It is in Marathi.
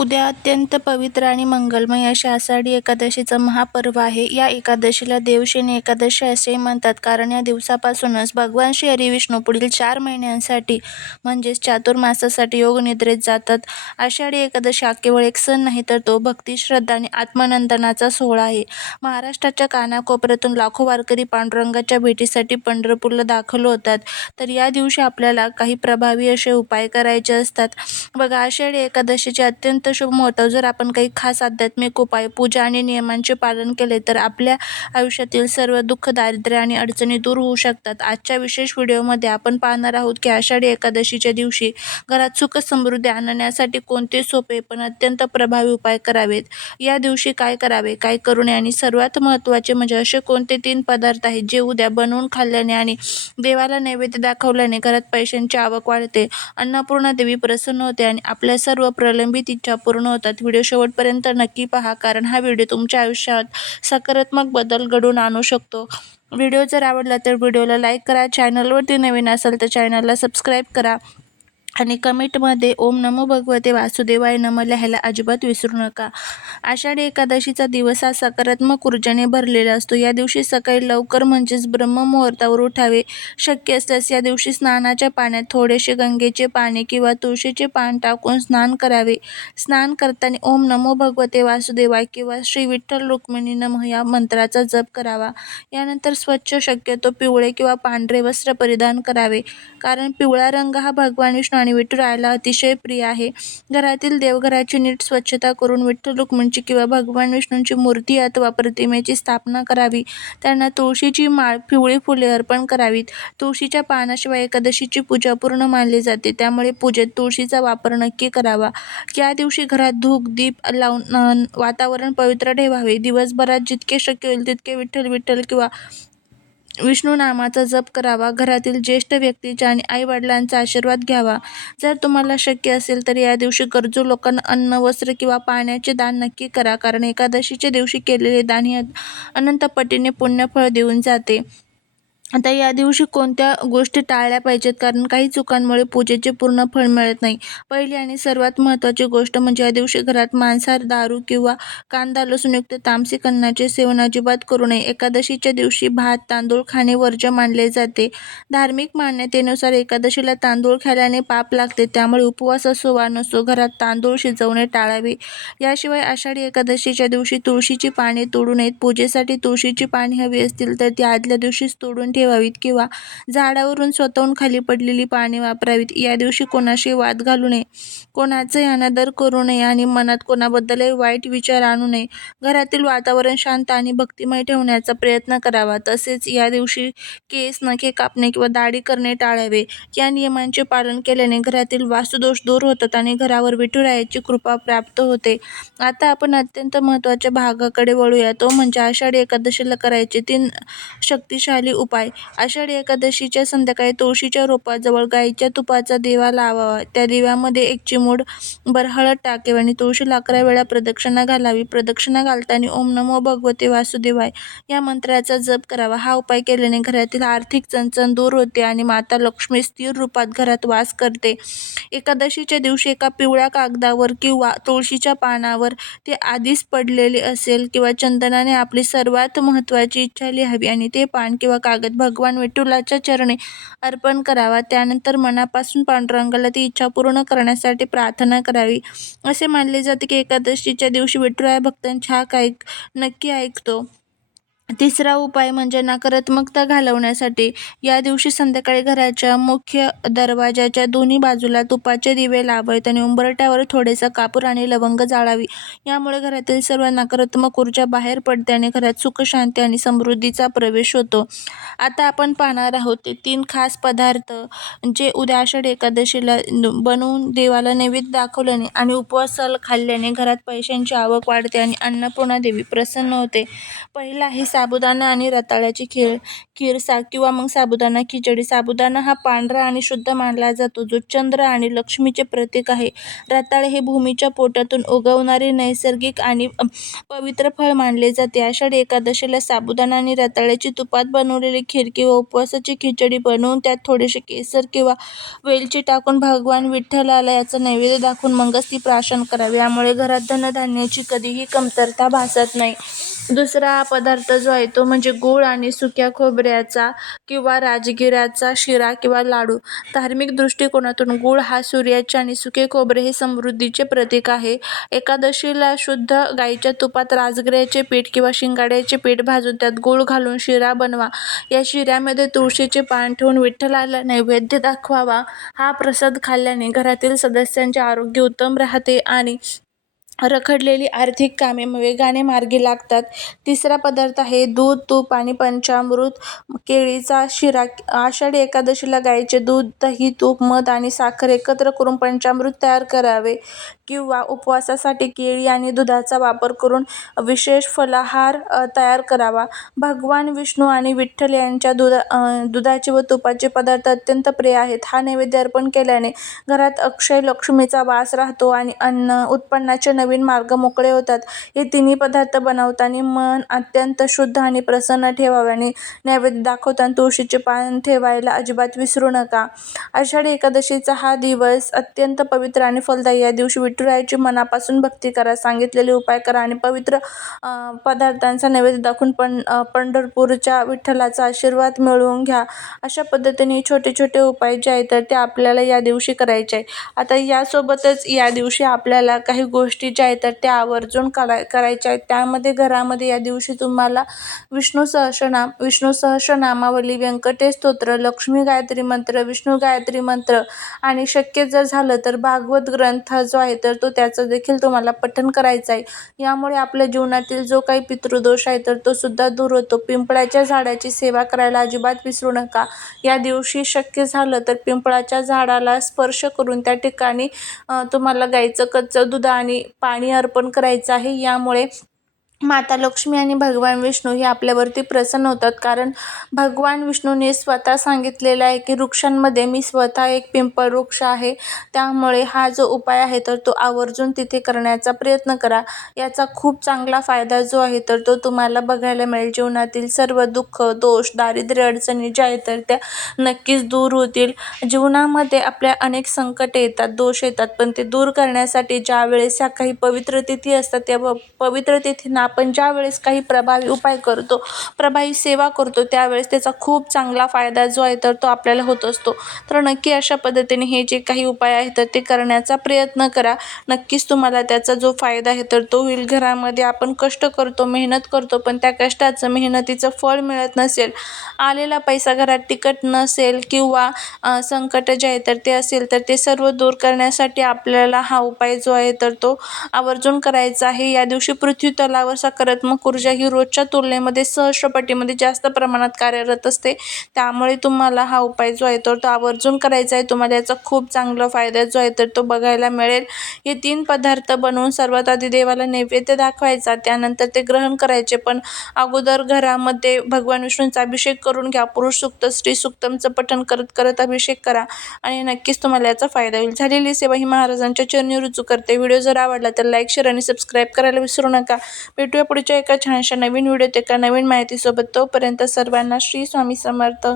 उद्या अत्यंत पवित्र आणि मंगलमय अशी आषाढी एकादशीचं महापर्व आहे. या एकादशीला देवशयनी एकादशी असेही म्हणतात, कारण या दिवसापासूनच भगवान श्री हरिविष्णू पुढील 4 महिन्यांसाठी म्हणजेच चातुर्मासासाठी योगनिद्रेत जातात. आषाढी एकादशी हा केवळ एक सण नाही, तर तो भक्ती, श्रद्धा आणि आत्मनंदनाचा सोहळा आहे. महाराष्ट्राच्या कानाकोपऱ्यातून लाखो वारकरी पांडुरंगाच्या भेटीसाठी पंढरपूरला दाखल होतात. तर या दिवशी आपल्याला काही प्रभावी असे उपाय करायचे असतात. बघा, आषाढी एकादशीचे अत्यंत शुभ महत्त्व. जर आपण काही खास आध्यात्मिक उपाय, पूजा आणि नियमांचे पालन केले तर आपल्या आयुष्यातील सर्व दुःख, दारिद्र्य आणि अडचणी दूर होऊ शकतात. आजच्या विशेष व्हिडिओमध्ये आपण पाहणार आहोत की आषाढी एकादशीच्या दिवशी घरात सुख समृद्धी आणण्यासाठी कोणते सोपे पण अत्यंत प्रभावी उपाय करावेत, या दिवशी काय करावे, काय करू नये आणि सर्वात महत्त्वाचे म्हणजे असे कोणते 3 पदार्थ आहेत जे उद्या बनवून खाल्ल्याने आणि देवाला नैवेद्य दाखवल्याने घरात पैशांची आवक वाढते, अन्नपूर्णा देवी प्रसन्न होते आणि आपल्या सर्व प्रलंबित इच्छा पूर्ण होतात. व्हिडिओ शेवटपर्यंत नक्की पहा, कारण हा व्हिडिओ तुमच्या आयुष्यात सकारात्मक बदल घडवून आणू शकतो. व्हिडिओ जर आवडला तर व्हिडिओला लाईक करा, चॅनलवरती नवीन असाल तर चॅनलला सबस्क्राईब करा आणि कमेंटमध्ये ओम नमो भगवते वासुदेवाय नमः लिहायला अजिबात विसरू नका. आषाढी एकादशीचा दिवस हा सकारात्मक ऊर्जेने भरलेला असतो. या दिवशी सकाळी लवकर म्हणजेच ब्रह्ममुहूर्तावर उठावे. शक्य असल्यास या दिवशी स्नानाच्या पाण्यात थोडेसे गंगेचे पाणी किंवा तुळशीचे पान टाकून स्नान करावे. स्नान करताना ओम नमो भगवते वासुदेवाय किंवा श्री विठ्ठल रुक्मिणी नमः या मंत्राचा जप करावा. यानंतर स्वच्छ, शक्यतो पिवळे किंवा पांढरे वस्त्र परिधान करावे, कारण पिवळा रंग हा भगवान विष्णू आणि विठुरायाला अतिशय प्रिय आहे. घरातील देवघराची नीट स्वच्छता करून विठ्ठल रुक्मिणीची किंवा भगवान विष्णूंची मूर्ती अथवा प्रतिमेची स्थापना करावी. त्यांना तुळशीची माळ, पिवळी फुले अर्पण करावीत. तुळशीच्या पानाशिवाय एकादशीची पूजा पूर्ण मानली जाते, त्यामुळे पूजेत तुळशीचा वापर नक्की करावा. या दिवशी घरात धूप, दीप लावून वातावरण पवित्र ठेवावे. दिवसभरात जितके शक्य होईल तितके विठ्ठल विठ्ठल किंवा विष्णू नामाचा जप करावा. घरातील ज्येष्ठ व्यक्तीचा आणि आई-वडिलांचा आशीर्वाद घ्यावा. जर तुम्हाला शक्य असेल तर या दिवशी गरजू लोकांना अन्न, वस्त्र किंवा पाण्याचे दान नक्की करा, कारण एकादशीच्या दिवशी केलेले दान हे अनंत पटीने पुण्यफळ देऊन जाते. आता या दिवशी कोणत्या गोष्टी टाळल्या पाहिजेत, कारण काही चुकांमुळे पूजेचे पूर्ण फळ मिळत नाही. पहिली आणि सर्वात महत्त्वाची गोष्ट म्हणजे या दिवशी घरात मांसाहार, दारू किंवा कांदा लसूणयुक्त तामसिक अन्नाचे सेवन अजिबात करू नये. एकादशीच्या दिवशी भात, तांदूळ खाणे वर्ज्य मानले जाते. धार्मिक मान्यतेनुसार एकादशीला तांदूळ खाल्ल्याने पाप लागते, त्यामुळे उपवास असो वा नसो घरात तांदूळ शिजवणे टाळावे. याशिवाय आषाढी एकादशीच्या दिवशी तुळशीची पाने तोडू नयेत. पूजेसाठी तुळशीची पाने हवी असतील तर ती आदल्या दिवशीच तोडून ठेवावीत किंवा झाडावरून स्वतःहून खाली पडलेली पाने वापरावीत. या दिवशी कोणाशी वाद घालू नये, कोणाचाही अनादर करू नये आणि मनात कोणाबद्दलही वाईट विचार आणू नये. घरातील वातावरण शांत आणि भक्तिमय ठेवण्याचा प्रयत्न करावा. तसेच या दिवशी केस, नखे कापणे किंवा दाढी करणे टाळावे. या नियमांचे पालन केल्याने घरातील वास्तुदोष दूर होतात आणि घरावर विठुरायाची कृपा प्राप्त होते. आता आपण अत्यंत महत्त्वाच्या भागाकडे वळूया, तो म्हणजे आषाढी एकादशीला करायचे 3 शक्तिशाली उपाय. आषाढी एकादशीच्या संध्याकाळी तुळशीच्या रोपाजवळ गाईच्या तुपाचा दिवा लावावा. त्या दिव्यामध्ये 1 चिमूटभर हळद टाकावी आणि तुळशीला 11 वेळा प्रदक्षिणा घालावी. प्रदक्षिणा घालताना ओम नमो भगवते वासुदेवाय या मंत्राचा जप करावा. हा उपाय केल्याने घरातील आर्थिक चणचण दूर होते आणि माता लक्ष्मी स्थिर रूपात घरात वास करते. एकादशीच्या दिवशी एका पिवळ्या कागदावर किंवा तुळशीच्या पानावर ते आधीच पडलेले असेल किंवा चंदनाने आपली सर्वात महत्त्वाची इच्छा लिहावी आणि ते पान किंवा कागद भगवान विठुरायाच्या चरणी अर्पण करावा. त्यानंतर मनापासून पांडुरंगाला ती इच्छा पूर्ण करण्यासाठी प्रार्थना करावी. असे मानले जाते की एकादशीच्या दिवशी विठुराया भक्तांची हाक नक्की ऐकतो. तिसरा उपाय म्हणजे नकारात्मकता घालवण्यासाठी. या दिवशी संध्याकाळी घराच्या मुख्य दरवाजाच्या दोन्ही बाजूला तुपाचे दिवे लावावेत आणि उंबरठ्यावर थोडेसा कापूर आणि लवंग जाळावी. यामुळे घरातील सर्व नकारात्मक ऊर्जा बाहेर पडते आणि घरात सुख, शांती आणि समृद्धीचा प्रवेश होतो. आता आपण पाहणार आहोत ते 3 खास पदार्थ जे उद्या आषाढी एकादशीला बनवून देवाला नैवेद्य दाखवल्याने आणि उपवासाला खाल्ल्याने घरात पैशांची आवक वाढते आणि अन्नपूर्णा देवी प्रसन्न होते. पहिला आहे साबुदाणा आणि रताळ्याची खीर किंवा मग साबुदाणा खिचडी. साबुदाणा हा पांढरा आणि शुद्ध मानला जातो, जो चंद्र आणि लक्ष्मीचे प्रतीक आहे. रताळे हे भूमीच्या पोटातून उगवणारे नैसर्गिक आणि पवित्र फळ मानले जाते. आषाढी एकादशीला साबुदाणा आणि रताळ्याची तुपात बनवलेली खीर किंवा उपवासाची खिचडी बनवून त्यात थोडेसे केसर किंवा वेलची टाकून भगवान विठ्ठलाला याचा नैवेद्य दाखवून मगच ती प्राशन करावी. यामुळे घरात धनधान्याची कधीही कमतरता भासत नाही. दुसरा पदार्थ जो आहे तो म्हणजे गूळ आणि सुक्या खोबऱ्याचा किंवा राजगिऱ्याचा शिरा किंवा लाडू. धार्मिक दृष्टिकोनातून गूळ हा सूर्याचे आणि सुके खोबरे हे समृद्धीचे प्रतीक आहे. एकादशीला शुद्ध गाईच्या तुपात राजगिऱ्याचे पीठ किंवा शिंगाड्याचे पीठ भाजून त्यात गूळ घालून शिरा बनवा. या शिऱ्यामध्ये तुळशीचे पान ठेवून विठ्ठलाला नैवेद्य दाखवावा. हा प्रसाद खाल्ल्याने घरातील सदस्यांचे आरोग्य उत्तम राहते आणि रखडलेली आर्थिक कामे वेगाने मार्गी लागतात. तिसरा पदार्थ आहे दूध, तूप आणि पंचामृत. केळीचा शिरा. आषाढी एकादशीला गाईचे दूध, दही, तूप, मध आणि साखर एकत्र करून पंचामृत तयार करावे किंवा उपवासासाठी केळी आणि दुधाचा वापर करून विशेष फलाहार तयार करावा. भगवान विष्णू आणि विठ्ठल यांच्या दुधाचे व तुपाचे पदार्थ अत्यंत प्रिय आहेत. हा नैवेद्य अर्पण केल्याने घरात अक्षय लक्ष्मीचा वास राहतो आणि उत्पन्नाचे नवीन मार्ग मोकळे होतात. हे तिन्ही पदार्थ बनवताना मन अत्यंत शुद्ध आणि प्रसन्न ठेवावे आणि नैवेद्य दाखवताना तुळशीचे पान ठेवायला अजिबात विसरू नका. आषाढी एकादशीचा हा दिवस अत्यंत पवित्र आणि फलदायी. या दिवशी विठुरायाची मनापासून भक्ती करा, सांगितलेले उपाय करा आणि पवित्र पदार्थांचा नैवेद्य दाखवून पंढरपूरच्या विठ्ठलाचा आशीर्वाद मिळवून घ्या. अशा पद्धतीने छोटे छोटे उपाय जे आहेत तर ते आपल्याला या दिवशी करायचे आहे. आता यासोबतच या दिवशी आपल्याला काही गोष्टी ज्या आहेत तर त्या आवर्जून करायच्या आहेत. त्यामध्ये घरामध्ये या दिवशी तुम्हाला विष्णू सहस्रनामावली, व्यंकटेश स्तोत्र, लक्ष्मी गायत्री मंत्र, विष्णू गायत्री मंत्र आणि शक्य जर झालं तर भागवत ग्रंथ जो आहे तर तो त्याचं देखील तुम्हाला पठण करायचं आहे. यामुळे आपल्या जीवनातील जो काही पितृदोष आहे तर तो सुद्धा दूर होतो. पिंपळाच्या झाडाची सेवा करायला अजिबात विसरू नका. या दिवशी शक्य झालं तर पिंपळाच्या झाडाला स्पर्श करून त्या ठिकाणी तुम्हाला गाईचं कच्चं दूध आणि पाणी अर्पण करायचं आहे. यामुळे माता लक्ष्मी आणि भगवान विष्णू हे आपल्यावरती प्रसन्न होतात. कारण भगवान विष्णूने स्वतः सांगितलेलं आहे की वृक्षांमध्ये मी स्वतः एक पिंपळ वृक्ष आहे. त्यामुळे हा जो उपाय आहे तर तो आवर्जून तिथे करण्याचा प्रयत्न करा. याचा खूप चांगला फायदा जो आहे तर तो तुम्हाला बघायला मिळेल. जीवनातील सर्व दुःख, दोष, दारिद्र्य, अडचणी ज्या आहेत तर त्या नक्कीच दूर होतील. जीवनामध्ये आपल्या अनेक संकटे येतात, दोष येतात, पण ते दूर करण्यासाठी ज्या वेळेस ह्या काही पवित्र तिथी असतात त्या पवित्र तिथींना आपण ज्या वेळेस काही प्रभावी उपाय करतो, प्रभावी सेवा करतो, त्यावेळेस त्याचा खूप चांगला फायदा जो आहे तर तो आपल्याला होत असतो. तर नक्की अशा पद्धतीने हे जे काही उपाय आहेत तर ते करण्याचा प्रयत्न करा. नक्कीच तुम्हाला त्याचा जो फायदा आहे तर तो होईल. घरामध्ये आपण कष्ट करतो, मेहनत करतो, पण त्या कष्टाचं, मेहनतीचं फळ मिळत नसेल, आलेला पैसा घरात टिकत नसेल किंवा संकट जे आहे तर ते असेल तर ते सर्व दूर करण्यासाठी आपल्याला हा उपाय जो आहे तर तो आवर्जून करायचा आहे. या दिवशी पृथ्वी तलावर सकारात्मक ऊर्जा ही रोजच्या तुलनेमध्ये सहस्रपटीमध्ये जास्त प्रमाणात कार्यरत असते. त्यामुळे तुम्हाला हा उपाय जो आहे तर तो आवर्जून करायचा आहे. तुम्हाला याचा खूप चांगला फायदा जो आहे तर तो बघायला मिळेल. हे 3 पदार्थ बनवून सर्वात आधी देवाला नैवेद्य दाखवायचा, त्यानंतर ते ग्रहण करायचे. पण अगोदर घरामध्ये भगवान विष्णूंचा अभिषेक करून घ्या. पुरुष सूक्त, स्त्री सूक्तमचं पठण करत करत अभिषेक करा आणि नक्कीच तुम्हाला याचा फायदा होईल. झालेली सेवा ही महाराजांच्या चरणी रुजू करते. व्हिडिओ जर आवडला तर लाईक, शेअर आणि सबस्क्राईब करायला विसरू नका. भेटूया पुढच्या एका छानशा नवीन व्हिडिओत एका नवीन माहितीसोबत. तोपर्यंत सर्वांना श्री स्वामी समर्थ.